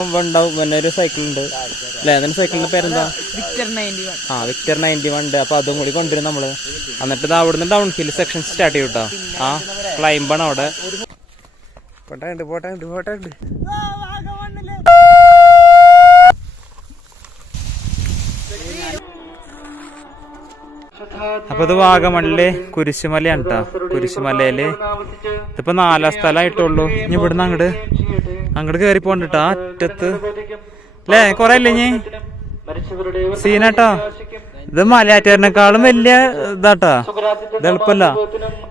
ഉണ്ടാവും. പിന്നെ ഒരു സൈക്കിൾ ഉണ്ട്. അല്ലേ? അതിന്റെ സൈക്കിളിന്റെ പേരെന്താ? വിക്ടർ ആ വിക്ടർ നയന്റി വൺ ഉണ്ട്. അപ്പൊ അതും കൂടി കൊണ്ടുവരും നമ്മൾ. എന്നിട്ട് ഇത് അവിടുന്ന് ഡൗൺ ഹിൽ സെക്ഷൻ സ്റ്റാർട്ട് ചെയ്യും കേട്ടോ ആ ക്ലൈംബാണ് അവിടെ. പോട്ടെ പോട്ടെ പോട്ടുണ്ട് അപ്പൊ ഇത് വാഗമണിലെ കുരിശുമലയാണ് കേട്ടോ കുരിശുമലയിൽ ഇതിപ്പോ നാലാം സ്ഥലമായിട്ടുള്ളൂ ഇനി ഇവിടുന്ന് അങ്ങോട്ട് അങ്ങോട്ട് കേറി പോണ്ടിട്ടോ ആ അറ്റത്ത്. അല്ലേ കൊറേ അല്ലേ ഇനി? സീനാട്ടോ. ഇത് മലയാറ്റൂരിനേക്കാളും വലിയ ഇതാട്ടാ. ഇത് എളുപ്പല്ല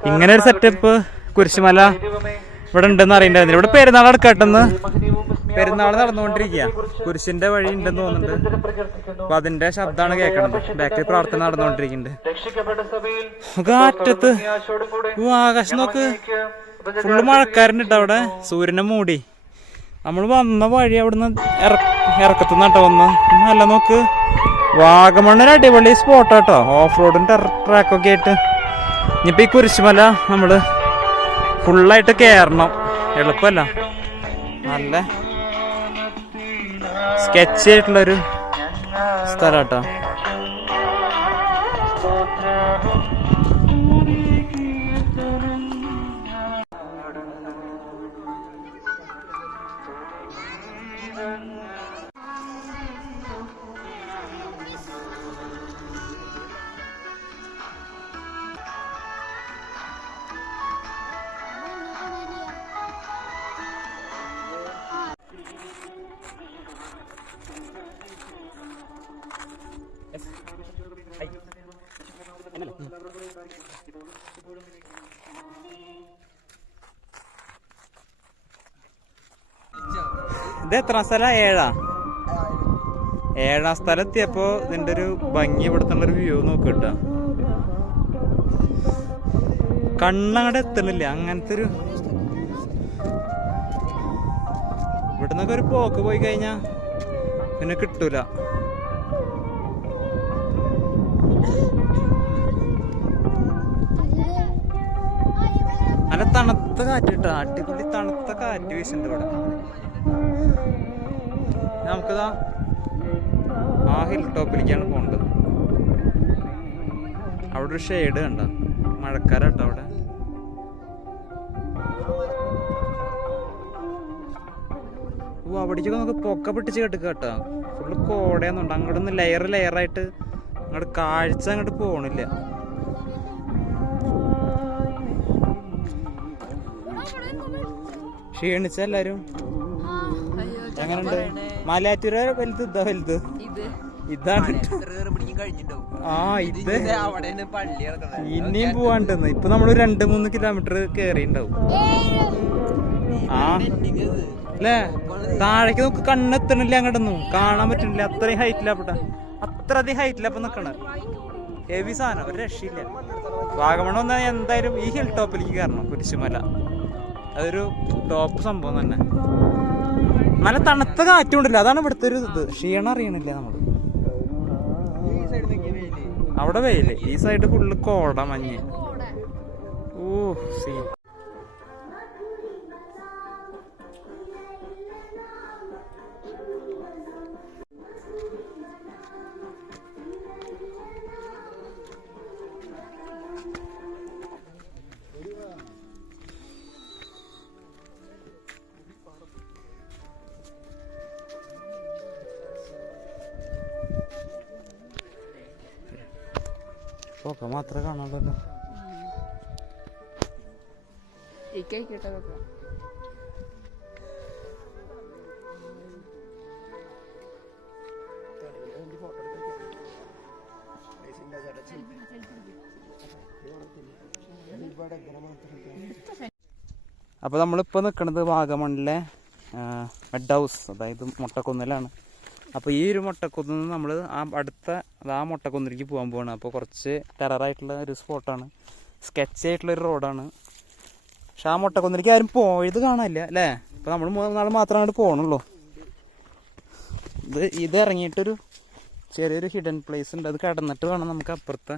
ഇങ്ങനെ ഒരു സെറ്റപ്പ് കുരിശുമല ഇവിടെ ഉണ്ടെന്ന് അറിയണ്ടായിരുന്നില്ല ഇവിടെ പെരുന്നാൾ അടക്കട്ടെന്ന് പെരുന്നാൾ നടന്നുകൊണ്ടിരിക്കുക കുരിശിന്റെ വഴി ഉണ്ടെന്ന് തോന്നുന്നുണ്ട്. അപ്പൊ അതിന്റെ ശബ്ദമാണ് കേൾക്കണത് ബാക്കിൽ പ്രാർത്ഥന നടന്നുകൊണ്ടിരിക്കുന്നുണ്ട്. നമുക്ക് ആ അറ്റത്ത്. ഓ, ആകാശം നോക്ക്. ഫുള്ള് മഴക്കാരുണ്ട് അവിടെ. സൂര്യനെ മൂടി. നമ്മൾ വന്ന വഴി അവിടുന്ന് ഇറക്കത്തു നട്ടോ വന്ന്. നല്ല നോക്ക്. വാഗമണ്ണൊരു അടിപൊളി സ്പോട്ട് കേട്ടോ ഓഫ് റോഡും ട്രാക്കൊക്കെ ആയിട്ട്. ഇനിയിപ്പോൾ ഈ കുരിശുമല നമ്മൾ ഫുള്ളായിട്ട് കയറണം എളുപ്പമല്ല. നല്ല സ്കെച്ച് ആയിട്ടുള്ളൊരു സ്ഥലം കേട്ടോ ഇത് എത്ര സ്ഥലം? ഏഴാ? ഏഴാം സ്ഥലത്തിയപ്പോ ഇതിന്റെ ഒരു ഭംഗി ഇവിടുത്തെ ഒരു വ്യൂ നോക്കിട്ട. കണ്ണങ്ങടെ എത്തണില്ല? അങ്ങനത്തെ ഒരു ഇവിടുന്നൊക്കെ ഒരു പോക്ക് പോയി കഴിഞ്ഞാ പിന്നെ കിട്ടൂല. നല്ല തണുത്ത കാറ്റ് കിട്ടാ. അടിപൊളി തണുത്ത കാറ്റ് വീശുന്നുണ്ട് ഇവിടെ. നമുക്കിതാ ആ ഹിൽ ടോപ്പിലേക്കാണ് പോകേണ്ടത്. അവിടെ ഒരു ഷെയ്ഡ് കണ്ട? മഴക്കാരട്ടോ അവിടെ. ഓ അവിടേക്കൊക്കെ നമുക്ക് പൊക്ക പിടിച്ച് കെട്ടുക കേട്ടോ. ഫുള്ള് കോടയൊന്നുണ്ട്. അങ്ങോട്ടൊന്ന് ലെയർ ലെയറായിട്ട് അങ്ങോട്ട് കാഴ്ച അങ്ങോട്ട് പോണില്ല. ക്ഷീണിച്ച എല്ലാരും? മലയാറ്റൂര വലുത് ഇതാ വലുത്. ഇത്. ഇതാണ്. ആ ഇത് ഇനിയും പോവാണ്ടെന്ന്. ഇപ്പൊ നമ്മൾ രണ്ട് മൂന്ന് കിലോമീറ്റർ കേറിണ്ടാവും. ആ. അല്ലേ? താഴേക്ക് നോക്ക് കണ്ണെത്തണില്ല അങ്ങോട്ടൊന്നും. കാണാൻ പറ്റണില്ല. അത്രയും ഹൈറ്റില്ല അപ്പട്ട അത്ര അധികം ഹൈറ്റില്ല അപ്പൊ നിക്കണ ഹെവി സാധനം ഒരു രക്ഷയില്ല. വാഗമൺ വന്നാൽ എന്തായാലും ഈ ഹിൽ ടോപ്പിലേക്ക് കയറണം കുരിശുമല. അതൊരു ടോപ്പ് സംഭവം തന്നെ. നല്ല തണുത്ത കാറ്റുണ്ടല്ലോ. അതാണ് ഇവിടുത്തെ ഒരു ഇത്. ക്ഷീണം അറിയണില്ല നമ്മൾ. അവിടെ വെയിൽ. ഈ സൈഡ് ഫുള്ള് കോട മഞ്ഞ്. ഓ സീ. ഒക്കെ മാത്രമേ കാണാനുള്ളൂ. അപ്പൊ നമ്മളിപ്പോ അപ്പോൾ നമ്മളിപ്പോൾ നിൽക്കുന്നത് വാഗമണിലെ മെഡ് ഹൗസ് അതായത് മുട്ടക്കുന്നിലാണ്. അപ്പോൾ ഈ ഒരു മുട്ടക്കുന്ന് നമ്മൾ ആ അടുത്ത അത് ആ മുട്ടക്കുന്നിലേക്ക് പോകാൻ പോവാണ്. അപ്പോൾ കുറച്ച് ടെററായിട്ടുള്ള ഒരു സ്പോട്ടാണ് സ്കെച്ച് ആയിട്ടുള്ള ഒരു റോഡാണ് പക്ഷെ ആ മുട്ടക്കുന്നിലേക്ക് ആരും പോയത് കാണാനില്ല അല്ലേ? അപ്പോൾ നമ്മൾ മൂന്നാൾ മാത്രം അങ്ങോട്ട് പോകണുള്ളൂ ഇത് ഇത് ഇറങ്ങിയിട്ടൊരു ചെറിയൊരു ഹിഡൻ പ്ലേസ് ഉണ്ട്. അത് കടന്നിട്ട് വേണം നമുക്ക് അപ്പുറത്തെ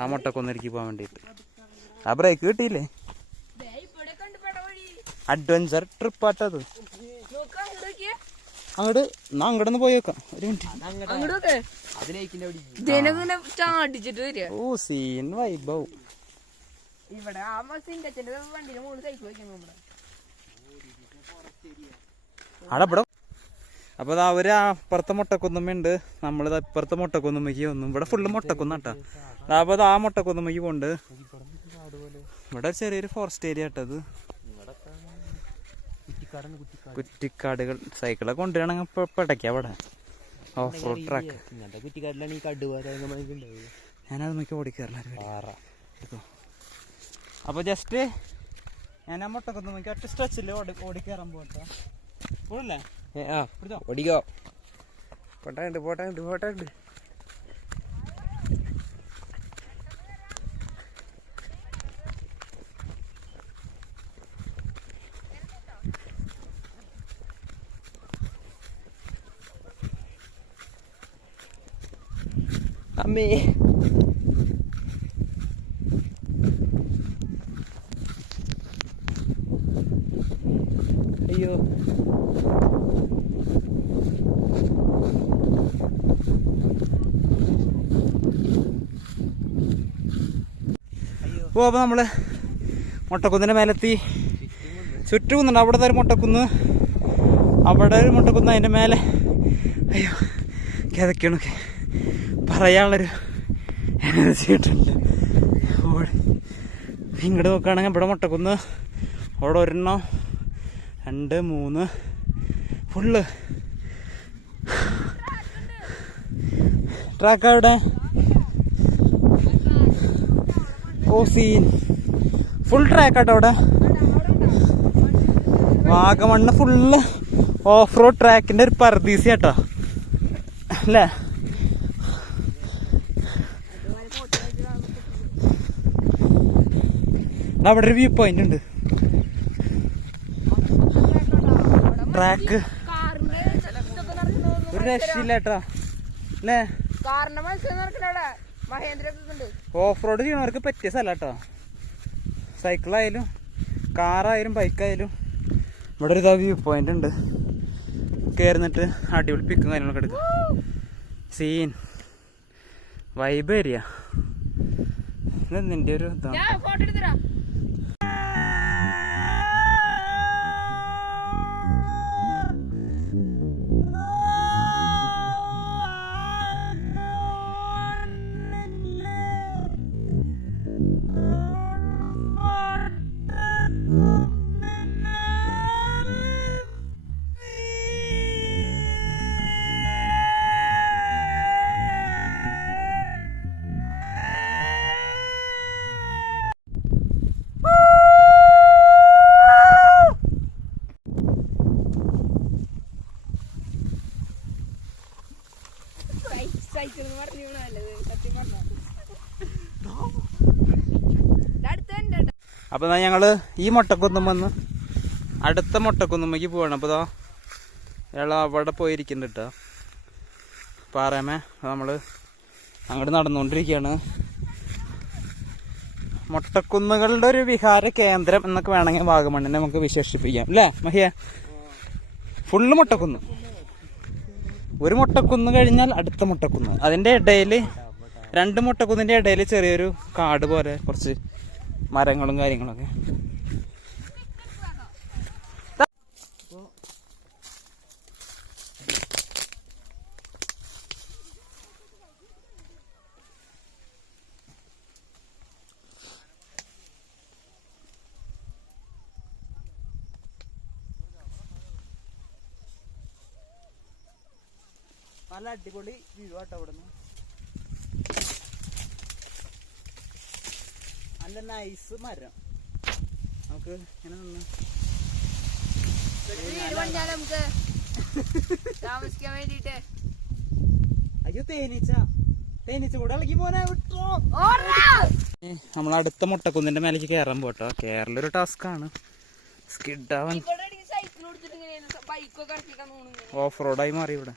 ആ മുട്ടക്കുന്നിലേക്ക് പോകാൻ വേണ്ടിയിട്ട് ആ ബ്രേക്ക് കിട്ടിയില്ലേ? അഡ്വഞ്ചർ ട്രിപ്പാട്ടത് അങ്ങോട്ട് എന്നാ അങ്ങോട്ടൊന്ന് പോയി വെക്കാം ഒരു മിനിറ്റ്. ഓ സീൻ വൈബാവും ഇവിടെ ആ സിങ്കച്ചന്റെ വണ്ടിന്റെ മുകളിൽ സൈക്കിൾ വയ്ക്കാൻ നമ്മുടെ അവിടെ അപ്പോൾ അപ്പുറത്തെ മുട്ടക്കുന്നുമ്മയുണ്ട്. നമ്മളിത് ഇപ്പുറത്തെ മുട്ടക്കുന്നുമ്മയ്ക്ക് ഒന്നും ഇവിടെ ഫുള്ള് മുട്ടക്കുന്നാട്ടാ. അപ്പൊ ദാ ആ മുട്ടക്കുന്നുമ്മയ്ക്ക് പോണ്ട്. ഇവിടെ ചെറിയൊരു ഫോറസ്റ്റ് ഏരിയ ആട്ടത്. കുറ്റിക്കാടുകൾ സൈക്കിളൊക്കെ കൊണ്ടുവരണം ഇപ്പൊ പിടയ്ക്ക അവിടെ. ഓഫ് റോഡ് ട്രാക്ക് ഇങ്ങനത്തെ കുറ്റിക്കാട്ടിലാണ് ഈ കടുവാരങ്ങമായിട്ട് ഉണ്ടാവുക. ഞാനത് നോക്കി ഓടിക്കാറില്ല അപ്പൊ ജസ്റ്റ് ഞാൻ ആ മുട്ടക്കുന്നുമ്മയ്ക്ക് ഒറ്റ സ്ട്രെച്ചിൽ ഓടി ഓടിക്കയറാൻ പോകട്ടോ. പോടല്ലേ ഓടിക്കോ. പോട്ടാണ്ട് പോട്ടാണ്ട് പോട്ടാണ്ട് അമ്മേ അയ്യോ ഓ അപ്പോൾ നമ്മൾ മുട്ടക്കുന്നിന്റെ മേലെത്തി. ചുറ്റുകുന്നുണ്ട് അവിടുത്തെ ഒരു മുട്ടക്കുന്ന്. അവിടെ ഒരു മുട്ടക്കുന്ന് അതിന്റെ മേലെ. അയ്യോ കിതയ്ക്കണ പറയാനുള്ളൊരു എനർജി കിട്ടുന്നുണ്ട് ഓടി. ഇങ്ങോട്ട് നോക്കുകയാണെങ്കിൽ ഇവിടെ മുട്ടക്കുന്ന് അവിടെ ഒരെണ്ണം രണ്ട് മൂന്ന് ഫുള്ള് ട്രാക്ക് അവിടെ ഓ സീൻ ഫുൾ ട്രാക്ക് ആട്ടോ അവിടെ. വാഗമണ്ണ് ഫുള്ള് ഓഫ് റോഡ് ട്രാക്കിന്റെ ഒരു പർദീസ കേട്ടോ അല്ലേ? അവിടെ ഒരു വ്യൂ പോയിന്റ് ഉണ്ട്. ട്രാക്ക് ഒരു രക്ഷയില്ല കേട്ടോ. അല്ലേ? ഓഫ് റോഡ് ചെയ്യണവർക്ക് പറ്റിയ സ്ഥലം കേട്ടോ. സൈക്കിളായാലും കാറായാലും ബൈക്കായാലും ഇവിടെ ഒരു ഇതാ വ്യൂ പോയിന്റ് ഉണ്ട്. കയറുന്നിട്ട് അടിപൊളി പിക്കും കാര്യങ്ങളൊക്കെ എടുക്കും. സീൻ വൈബ് ഏരിയ ഇതെന്തിന്റെ ഒരു ഇതാ? അപ്പൊ എന്നാ ഞങ്ങൾ ഈ മുട്ടക്കുന്നും വന്ന് അടുത്ത മുട്ടക്കുന്നുമ്മക്ക് പോവാണ്. അപ്പൊ ഇതാ ഇയാൾ അവിടെ പോയിരിക്കുന്നുണ്ട് കേട്ടോ. പാറമേ നമ്മൾ അങ്ങോട്ട് നടന്നുകൊണ്ടിരിക്കുകയാണ് മുട്ടക്കുന്നുകളുടെ ഒരു വിഹാര കേന്ദ്രം എന്നൊക്കെ വേണമെങ്കിൽ വാഗമണ്ണിനെ നമുക്ക് വിശേഷിപ്പിക്കാം. അല്ലേ മഹിയ? ഫുള്ള് മുട്ടക്കുന്ന്. ഒരു മുട്ടക്കുന്ന് കഴിഞ്ഞാൽ അടുത്ത മുട്ടക്കുന്ന്. അതിന്റെ ഇടയിൽ രണ്ട് മുട്ടക്കുന്നിന്റെ ഇടയിൽ ചെറിയൊരു കാട് പോലെ കുറച്ച് മരങ്ങളും കാര്യങ്ങളൊക്കെ. നല്ല അടിപൊളി വ്യൂ ആട്ടോ അവിടുന്ന്. നല്ല നൈസ് മരം. നമുക്ക് ഇങ്ങനെ നിന്ന് നമുക്ക്? താമസിക്കാൻ വേണ്ടിട്ട് അയ്യോ തേനീച്ച. തേനീച്ച കൂടെ ഇളകി പോനെ വിട്ടോ. നമ്മൾ അടുത്ത മുട്ടക്കുന്നിന്റെ മേലേക്ക് കയറാൻ പോട്ടോ. കേരള ഒരു ടാസ്ക് ആണ്. സ്കിഡ് ആവാൻ സൈക്കിൾ കൊടുത്തിട്ട് ഇങ്ങനെ ബൈക്കൊക്കെ ഇറക്കിക്കാൻ തോന്നുന്നു. ഓഫ് റോഡായി മാറി ഇവിടെ.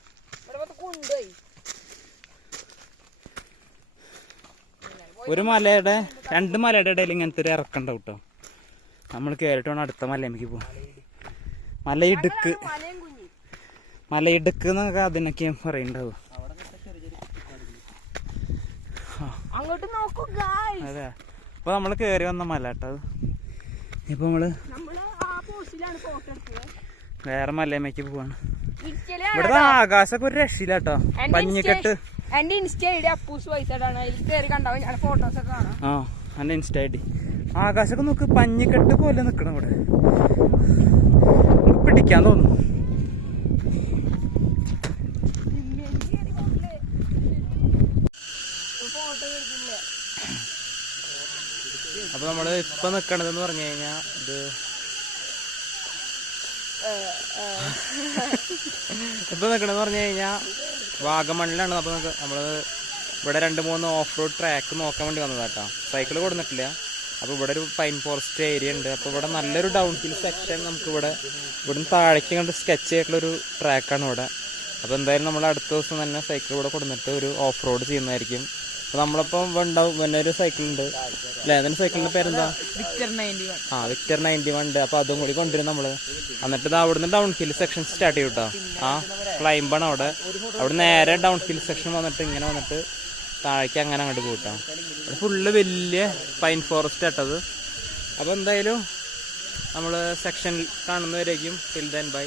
ഒരു മലയുടെ രണ്ട് മലയുടെ ഇടയിൽ ഇങ്ങനത്തെ ഒരു ഇറക്കണ്ട കേട്ടോ നമ്മൾ കയറിട്ട് വേണം അടുത്ത മലയിലേക്ക് പോകാൻ മല എനിക്ക് മലയും കുഞ്ഞി മലയിടുക്ക് എന്നൊക്കെ അതിനൊക്കെ ഗായ് അതെ. അപ്പൊ നമ്മൾ കേറി വന്ന മല കേട്ടോ അത്. ഇപ്പൊ നമ്മൾ വേറെ മലയമ്മക്ക് പോവാണ്. ഇൻസ്റ്റയിൽ ആകാശൊക്കെ ഒരു രക്ഷയില്ല കേട്ടോ പഞ്ഞിക്കെട്ട്. എന്റെ ഇൻസ്റ്റ ഐഡി അപ്പൂസ് വൈസഡാണ് അതിൽ കയറി കണ്ടാവും ഞാൻ ഫോട്ടോസ് ഒക്കെ കാണാം. ആ എന്റെ ഇൻസ്റ്റ ഐ ഡി. ആകാശമൊക്കെ നോക്ക് പഞ്ഞിക്കെട്ട് പോലെ നിക്കണം ഇവിടെ. പിടിക്കാൻ തോന്നുന്നു. ഫോട്ടോ എടുക്കില്ലേ അപ്പൊ നമ്മൾ ഇപ്പൊ നിക്കണതെന്ന് പറഞ്ഞു കഴിഞ്ഞാ ഇത് ഇപ്പൊ നിക്കണെന്ന് പറഞ്ഞു കഴിഞ്ഞാ വാഗമണ്ണിലാണ് അപ്പൊ നമ്മൾ ഇവിടെ രണ്ട് മൂന്ന് ഓഫ് റോഡ് ട്രാക്ക് നോക്കാൻ വേണ്ടി വന്നതാട്ടോ. സൈക്കിൾ കൊടുത്തിട്ടില്ല അപ്പൊ ഇവിടെ ഒരു പൈൻ ഫോറസ്റ്റ് ഏരിയ ഉണ്ട്. അപ്പൊ ഇവിടെ നല്ലൊരു ഡൗൺ ഹിൽ സെക്ഷൻ നമുക്ക് ഇവിടെ ഇവിടുന്ന് താഴേക്ക് കണ്ട് സ്കെച്ച് ചെയ്തിട്ടുള്ള ഒരു ട്രാക്കാണ് ഇവിടെ. അപ്പൊ എന്തായാലും നമ്മൾ അടുത്ത ദിവസം തന്നെ സൈക്കിൾ ഇവിടെ കൊടുത്തിട്ട് ഒരു ഓഫ് റോഡ് ചെയ്യുന്നതായിരിക്കും. അപ്പൊ നമ്മളിപ്പം ഉണ്ടാവും പിന്നെ ഒരു സൈക്കിൾ ഉണ്ട്. അല്ലേ അതിന്റെ സൈക്കിളിന്റെ പേരെന്താ? ആ വിക്ടർ നയന്റി വൺ ഉണ്ട്. അപ്പൊ അതും കൂടി കൊണ്ടുവരും നമ്മൾ. എന്നിട്ട് ഇത് അവിടുന്ന് ഡൗൺ ഹിൽ സെക്ഷൻ സ്റ്റാർട്ട് ചെയ്യും കേട്ടോ ആ ക്ലൈംബാണ് അവിടെ. അവിടെ നേരെ ഡൗൺ ഹിൽ സെക്ഷൻ വന്നിട്ട് ഇങ്ങനെ വന്നിട്ട് താഴേക്ക് അങ്ങനെ അങ്ങോട്ട് പോട്ടോ അവിടെ ഫുള്ള് വലിയ പൈൻ ഫോറസ്റ്റ് ആട്ടത് അപ്പൊ എന്തായാലും നമ്മൾ സെക്ഷൻ കാണുന്നവരേക്കും ടിൽ ദൻ ബൈ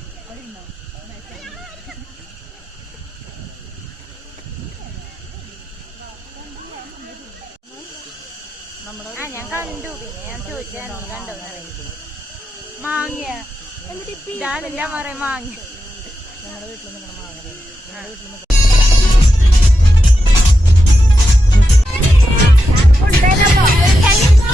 കണ്ടു. പിന്നെ ഞാൻ ചോദിക്കാൻ നീ കണ്ടോ? മാങ്ങിയ. ഞാനെല്ലാം പറയാം മാങ്ങി. ഉണ്ടായിരുന്നപ്പോ